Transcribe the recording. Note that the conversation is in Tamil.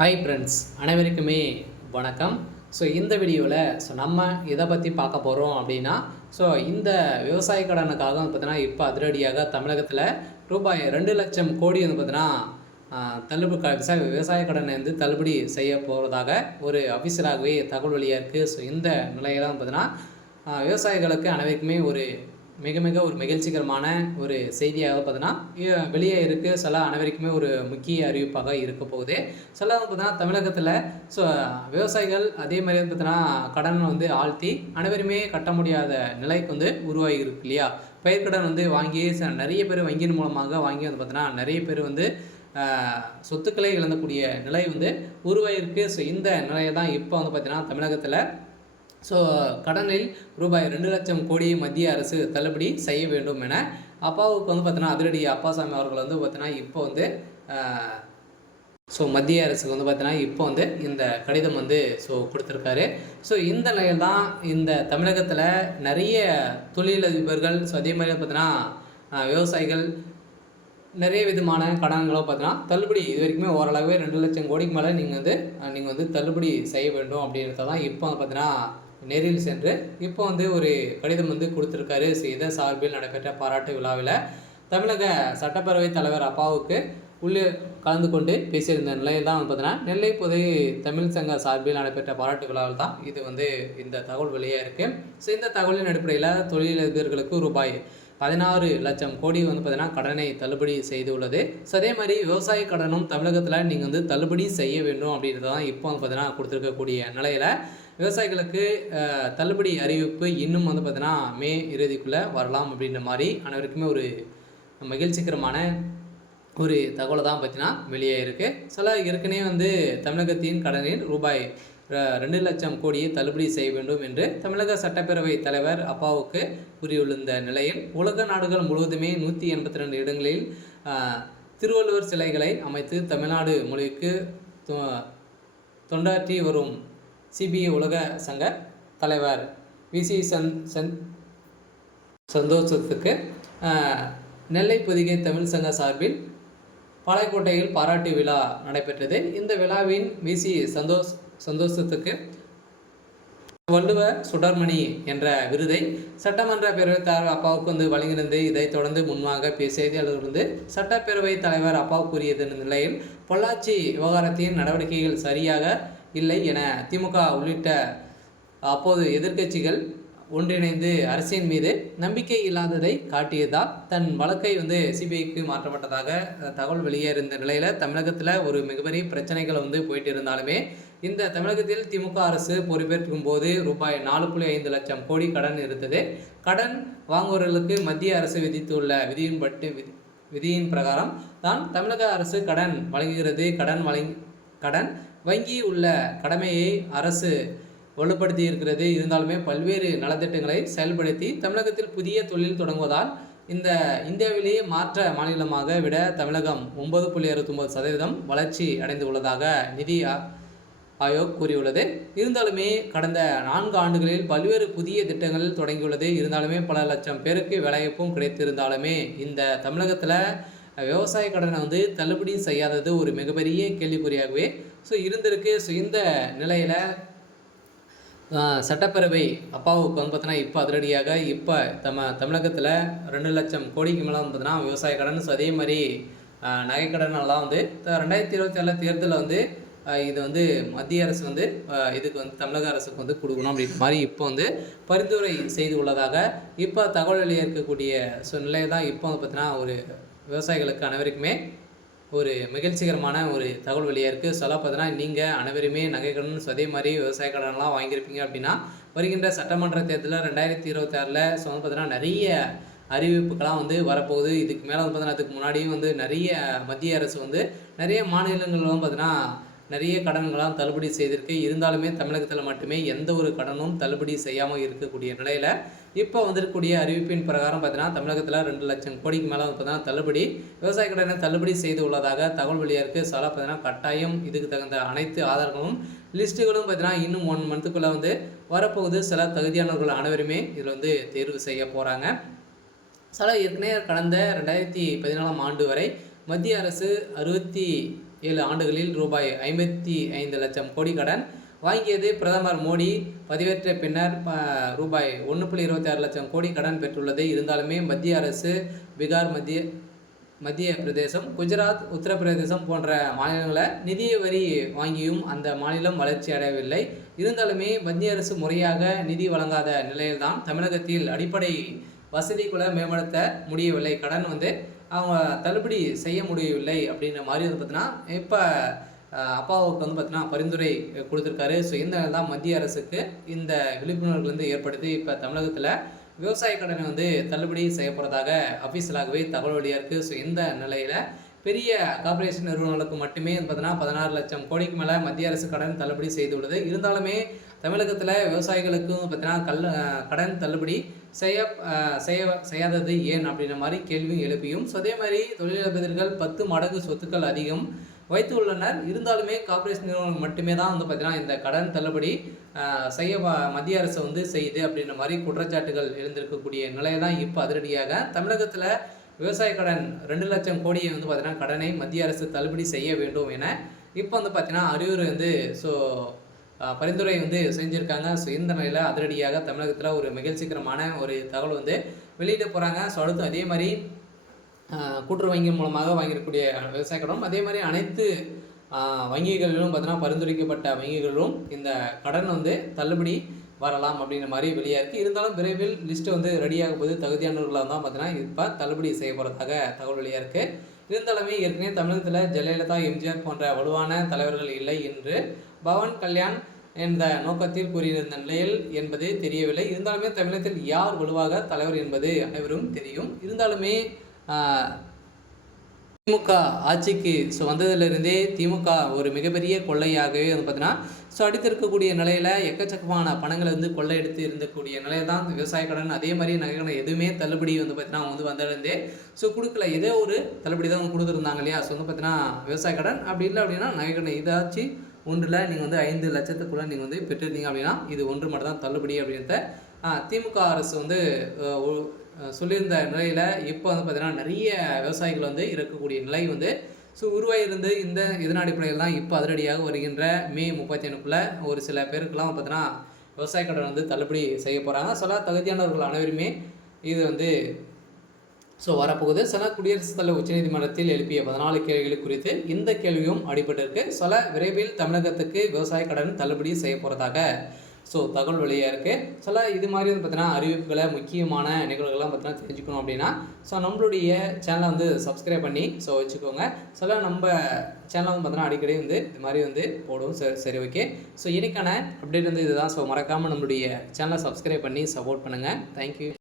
ஹாய் ஃப்ரெண்ட்ஸ், அனைவருக்குமே வணக்கம். இந்த வீடியோவில் நம்ம எதை பற்றி பார்க்க போகிறோம் அப்படின்னா, இந்த விவசாய கடனுக்காக பார்த்தீங்கன்னா, இப்போ அதிரடியாக தமிழகத்தில் ரூபாய் 2,00,000 கோடி பார்த்தீங்கன்னா தள்ளுபடி விவசாய கடனை தள்ளுபடி செய்ய போவதாக ஒரு அஃபிஷியலாகவே தகவல் வெளியாக இருக்குது. இந்த நிலையெல்லாம் பார்த்தீங்கன்னா விவசாயிகளுக்கு அனைவருக்குமே ஒரு மிக மிக ஒரு மகிழ்ச்சிகரமான ஒரு செய்தியாக பார்த்தீங்கன்னா வெளியே இருக்குது. சில அனைவருக்குமே ஒரு முக்கிய அறிவிப்பாக இருக்க போகுது. சில பார்த்தீங்கன்னா தமிழகத்தில் விவசாயிகள் அதே மாதிரி பார்த்தீங்கன்னா கடனை ஆழ்த்தி அனைவருமே கட்ட முடியாத நிலைக்கு உருவாகி இருக்கு இல்லையா. பயிர்க்கடன் வாங்கி நிறைய பேர் வங்கியின் மூலமாக வாங்கி பார்த்தீங்கன்னா நிறைய பேர் சொத்துக்களை இழந்தக்கூடிய நிலை உருவாயிருக்கு. இந்த நிலையை தான் இப்போ பார்த்தீங்கன்னா தமிழகத்தில் கடனில் ரூபாய் 2,00,000 கோடி மத்திய அரசு தள்ளுபடி செய்ய வேண்டும் என அப்பாவுக்கு பார்த்தீங்கன்னா அதிரடி அப்பாசாமி அவர்கள் பார்த்தீங்கன்னா இப்போ மத்திய அரசுக்கு பார்த்தீங்கன்னா இப்போ இந்த கடிதம் கொடுத்துருக்காரு. இந்த நிலையில் தான் இந்த தமிழகத்தில் நிறைய தொழிலதிபர்கள் அதே மாதிரி பார்த்தீங்கன்னா விவசாயிகள் நிறைய விதமான கடன்களை பார்த்தீங்கன்னா தள்ளுபடி இது வரைக்குமே ஓரளவு 2,00,000 கோடிக்கு மேலே நீங்கள் தள்ளுபடி செய்ய வேண்டும் அப்படின்றத தான் இப்போ பார்த்தீங்கன்னா நேரில் சென்று இப்போ ஒரு கடிதம் கொடுத்துருக்காரு. இதன் சார்பில் நடைபெற்ற பாராட்டு விழாவில் தமிழக சட்டப்பேரவைத் தலைவர் அப்பாவுக்கு உள்ளே கலந்து கொண்டு பேசியிருந்த நிலையில் தான் பார்த்தீங்கன்னா நெல்லை புதை தமிழ் சங்க சார்பில் நடைபெற்ற பாராட்டு விழாவில் தான் இது இந்த தகவல் வெளியாக இருக்குது. இந்த தகவலின் அடிப்படையில் தொழிலதிபர்களுக்கு ரூபாய் 16,00,000 கோடி பார்த்தீங்கன்னா கடனை தள்ளுபடி செய்துள்ளது. அதே மாதிரி விவசாய கடனும் தமிழகத்தில் நீங்கள் தள்ளுபடி செய்ய வேண்டும் அப்படின்றத தான் இப்போ பார்த்தீங்கன்னா கொடுத்துருக்கக்கூடிய நிலையில் விவசாயிகளுக்கு தள்ளுபடி அறிவிப்பு இன்னும் பார்த்தீங்கன்னா மே இறுதிக்குள்ளே வரலாம் அப்படின்ற மாதிரி அனைவருக்குமே ஒரு மகிழ்ச்சிகரமான ஒரு தகவலை தான் பார்த்தீங்கன்னா வெளியே இருக்குது. ஏற்கனவே தமிழகத்தின் கடனில் ரூபாய் 2,00,000 கோடியை தள்ளுபடி செய்ய வேண்டும் என்று தமிழக சட்டப்பேரவை தலைவர் அப்பாவுக்கு கூறியுள்ள நிலையில் உலக நாடுகள் முழுவதுமே 182 இடங்களில் திருவள்ளுவர் சிலைகளை அமைத்து தமிழ்நாடு மொழிக்கு தொண்டாற்றி வரும் சிபிஐ உலக சங்க தலைவர் விசி சந்தோஷத்துக்கு நெல்லை பொதிகை தமிழ் சங்க சார்பில் பாளையங்கோட்டையில் பாராட்டு விழா நடைபெற்றது. இந்த விழாவின் விசி சந்தோஷத்துக்கு வள்ளுவ சுடர்மணி என்ற விருதை சட்டமன்ற பேரவைத் தலைவர் அப்பாவுக்கு வழங்கியிருந்து இதைத் தொடர்ந்து முன்பாக செய்தியாளர்கள் சட்டப்பேரவைத் தலைவர் அப்பாவுக்கு கூறியது நிலையில் பொள்ளாச்சி விவகாரத்தின் நடவடிக்கைகள் சரியாக இல்லை என திமுக உள்ளிட்ட அப்போது எதிர்க்கட்சிகள் ஒன்றிணைந்து அரசின் மீது நம்பிக்கை இல்லாததை காட்டியதால் தன் வழக்கை சிபிஐக்கு மாற்றப்பட்டதாக தகவல் வெளியேறிந்த நிலையில் தமிழகத்தில் ஒரு மிகப்பெரிய பிரச்சனைகள் போயிட்டு இருந்தாலுமே இந்த தமிழகத்தில் திமுக அரசு பொறுப்பேற்கும் போது ரூபாய் 4.5 லட்சம் கோடி கடன் இருந்தது. கடன் வாங்குவவர்களுக்கு மத்திய அரசு விதித்துள்ள விதியின் பிரகாரம் தான் தமிழக அரசு கடன் வழங்குகிறது. கடன் வங்கி உள்ள கடமையை அரசு வலுப்படுத்தி இருக்கிறது. இருந்தாலுமே பல்வேறு நலத்திட்டங்களை செயல்படுத்தி தமிழகத்தில் புதிய தொழில் தொடங்குவதால் இந்தியாவிலேயே மாற்ற மாநிலமாக விட தமிழகம் 9.69% வளர்ச்சி அடைந்துள்ளதாக நிதி ஆயோக் கூறியுள்ளது. இருந்தாலுமே கடந்த 4 ஆண்டுகளில் பல்வேறு புதிய திட்டங்கள் தொடங்கியுள்ளது. இருந்தாலுமே பல லட்சம் பேருக்கு வேலைவாய்ப்பும் கிடைத்திருந்தாலுமே இந்த தமிழகத்தில் விவசாய கடனை தள்ளுபடி செய்யாதது ஒரு மிகப்பெரிய கேள்விக்குறியாகவே இருந்திருக்கு. இந்த நிலையில் சட்டப்பேரவை அப்பாவுக்கு பார்த்தீங்கன்னா இப்போ அதிரடியாக இப்போ தமிழகத்தில் 2,00,000 கோடிக்கு மேலே பார்த்தீங்கன்னா விவசாய கடன் அதே மாதிரி நகைக்கடனெல்லாம் 2027 தேர்தலில் இது மத்திய அரசு இதுக்கு தமிழக அரசுக்கு கொடுக்கணும் அப்படின்ற மாதிரி இப்போ பரிந்துரை செய்து உள்ளதாக இப்போ தகவல் வெளியே இருக்கக்கூடிய நிலையை தான் இப்போ பார்த்தீங்கன்னா ஒரு விவசாயிகளுக்கு அனைவருக்குமே ஒரு மகிழ்ச்சிகரமான ஒரு தகவல் வெளியாக இருக்குது. பார்த்தீங்கன்னா நீங்கள் அனைவருமே நகை கடன் அதே மாதிரி விவசாய கடன்லாம் வாங்கியிருப்பீங்க அப்படின்னா வருகின்ற சட்டமன்ற தேர்தலில் 2026 பார்த்தீங்கன்னா நிறைய அறிவிப்புகள்லாம் வரப்போகுது. இதுக்கு மேலே பார்த்தீங்கன்னா அதுக்கு முன்னாடியும் நிறைய மத்திய அரசு நிறைய மாநிலங்களும் பார்த்தீங்கன்னா நிறைய கடன்களாம் தள்ளுபடி செய்திருக்கு. இருந்தாலுமே தமிழகத்தில் மட்டுமே எந்த ஒரு கடனும் தள்ளுபடி செய்யாமல் இருக்கக்கூடிய நிலையில் இப்போ வந்திருக்கக்கூடிய அறிவிப்பின் பிரகாரம் பார்த்தீங்கன்னா தமிழகத்தில் 2,00,000 கோடிக்கு மேலே பார்த்தீங்கன்னா தள்ளுபடி விவசாய கடனை தள்ளுபடி செய்து உள்ளதாக தகவல் வெளியாக இருக்குது. பார்த்தீங்கன்னா கட்டாயம் இதுக்கு தகுந்த அனைத்து ஆதாரங்களும் லிஸ்ட்டுகளும் பார்த்தீங்கன்னா இன்னும் 1 மந்த்துக்குள்ளே வரப்போகுது. சில தகுதியானவர்கள் அனைவருமே இதில் தேர்வு செய்ய போகிறாங்க. ஏற்கனவே கடந்த 2014 வரை மத்திய அரசு 7 ஆண்டுகளில் ரூபாய் 55 லட்சம் கோடி கடன் வாங்கியது. பிரதமர் மோடி பதவியேற்ற பின்னர் ரூபாய் 1.26 லட்சம் கோடி கடன் பெற்றுள்ளது. இருந்தாலுமே மத்திய அரசு பீகார், மத்திய பிரதேசம், குஜராத், உத்தரப்பிரதேசம் போன்ற மாநிலங்களை நிதி வரி வாங்கியும் அந்த மாநிலம் வளர்ச்சி அடையவில்லை. இருந்தாலுமே மத்திய அரசு முறையாக நிதி வழங்காத நிலையில்தான் தமிழகத்தில் அடிப்படை வசதி கூட மேம்படுத்த முடியவில்லை. கடன் அவங்க தள்ளுபடி செய்ய முடியவில்லை அப்படின்ற மாதிரி பார்த்தீங்கன்னா இப்போ அப்பாவுக்கு பார்த்தீங்கன்னா பரிந்துரை கொடுத்துருக்காரு. ஸோ இந்த தான் மத்திய அரசுக்கு இந்த விழிப்புணர்வுலேருந்து ஏற்படுத்தி இப்போ தமிழகத்தில் விவசாய கடனை தள்ளுபடி செய்ய போகிறதாக அஃபீஷியலாகவே தகவல் வழியாக இருக்குது. ஸோ இந்த நிலையில் பெரிய கார்ப்பரேஷன் நிறுவனங்களுக்கு மட்டுமே பார்த்தீங்கன்னா 16 லட்சம் கோடிக்கு மேலே மத்திய அரசு கடன் தள்ளுபடி செய்துள்ளது. இருந்தாலுமே தமிழகத்தில் விவசாயிகளுக்கும் பார்த்தீங்கன்னா கடன் தள்ளுபடி செய்யாதது ஏன் அப்படின்ற மாதிரி கேள்வியும் எழுப்பியும், ஸோ அதே மாதிரி தொழிலதிபர்கள் 10 மடங்கு சொத்துக்கள் அதிகம் வைத்து உள்ளனர். இருந்தாலுமே கார்ப்பரேஷன் நிறுவனம் மட்டுமே தான் பார்த்தீங்கன்னா இந்த கடன் தள்ளுபடி செய்ய மத்திய அரசு செய்யுது அப்படின்ற மாதிரி குற்றச்சாட்டுகள் எழுந்திருக்கக்கூடிய நிலையை தான் இப்போ அதிரடியாக தமிழகத்தில் விவசாய கடன் 2 லட்சம் கோடியை பார்த்தீங்கன்னா கடனை மத்திய அரசு தள்ளுபடி செய்ய வேண்டும் என இப்போ பார்த்தீங்கன்னா அறிவுரை ஸோ பரிந்துரை செஞ்சுருக்காங்க. ஸோ இந்த நிலையில் அதிரடியாக தமிழகத்தில் ஒரு மகிழ்ச்சிகரமான ஒரு தகவல் வெளியிட போகிறாங்க. ஸோ அடுத்து அதே மாதிரி கூட்டுறவு வங்கி மூலமாக வாங்கியிருக்கக்கூடிய விவசாய கடன், அதே மாதிரி அனைத்து வங்கிகளிலும் பார்த்தீங்கன்னா பரிந்துரைக்கப்பட்ட வங்கிகளிலும் இந்த கடன் தள்ளுபடி வரலாம் அப்படின்ற மாதிரி வெளியாக இருக்குது. இருந்தாலும் விரைவில் லிஸ்ட்டு ரெடியாக போது தகுதியானவர்களாக தான் பார்த்தீங்கன்னா இப்போ தள்ளுபடி செய்ய போகிறதாக தகவல் வெளியாக இருக்குது. இருந்தாலுமே ஏற்கனவே தமிழகத்தில் ஜெயலலிதா, எம்ஜிஆர் போன்ற வலுவான தலைவர்கள் இல்லை என்று பவன் கல்யாண் என்ற நோக்கத்தில் கூறியிருந்த நிலையில் என்பது தெரியவில்லை. இருந்தாலுமே தமிழகத்தில் யார் வலுவாக தலைவர் என்பது அனைவரும் தெரியும். இருந்தாலுமே திமுக ஆட்சிக்கு வந்ததிலிருந்தே திமுக ஒரு மிகப்பெரிய கொள்ளையாகவே பார்த்தீங்கன்னா அடித்திருக்கக்கூடிய நிலையில் எக்கச்சக்கமான பணங்களை கொள்ளையெடுத்து இருந்தக்கூடிய நிலையில் தான் விவசாய கடன், அதே மாதிரி நகை கடன் எதுவுமே தள்ளுபடி பார்த்தீங்கன்னா அவங்க வந்திருந்தே கொடுக்கல. ஏதோ ஒரு தள்ளுபடி தான் கொடுத்துருந்தாங்க இல்லையா. ஸோ பார்த்தீங்கன்னா விவசாய கடன் அப்படி இல்லை அப்படின்னா நகை கடன் ஏதாச்சும் ஒன்றில் நீங்கள் 5 லட்சத்துக்குள்ளே நீங்கள் பெற்றிருந்தீங்க அப்படின்னா இது ஒன்று மட்டும் தான் தள்ளுபடி அப்படின்றத திமுக அரசு சொல்லியிருந்த நிலையில் இப்போ பார்த்தீங்கன்னா நிறைய விவசாயிகள் இருக்கக்கூடிய நிலை உருவாயிருந்து இதன் அடிப்படையில் தான் இப்போ அதிரடியாக வருகின்ற மே 31க்குள்ளே ஒரு சில பேருக்கெல்லாம் பார்த்தீங்கன்னா விவசாய கடன் தள்ளுபடி செய்ய போகிறாங்க. சில தகுதியானவர்கள் அனைவருமே இது வரப்போகுது. சில குடியரசுத் தலைவர் உச்சநீதிமன்றத்தில் எழுப்பிய 14 கேள்விகள் குறித்து இந்த கேள்வியும் அடிபட்டிருக்கு. சில விரைவில் தமிழகத்துக்கு விவசாய கடன் தள்ளுபடி செய்ய போகிறதாக தகவல் வெளியாக இருக்குது. சில இது மாதிரி பார்த்தீங்கன்னா அறிவிப்புகளை, முக்கியமான நிகழ்வுகள்லாம் பார்த்தீங்கன்னா தெரிஞ்சுக்கணும் அப்படின்னா நம்மளுடைய சேனலை சப்ஸ்கிரைப் பண்ணி வச்சுக்கோங்க. சில நம்ம சேனல் பார்த்தீங்கன்னா அடிக்கடி இது மாதிரி போடுவோம். சரி ஓகே. ஸோ இன்னைக்கான அப்டேட் இதுதான். மறக்காமல் நம்மளுடைய சேனலை சப்ஸ்கிரைப் பண்ணி சப்போர்ட் பண்ணுங்கள். தேங்க்யூ.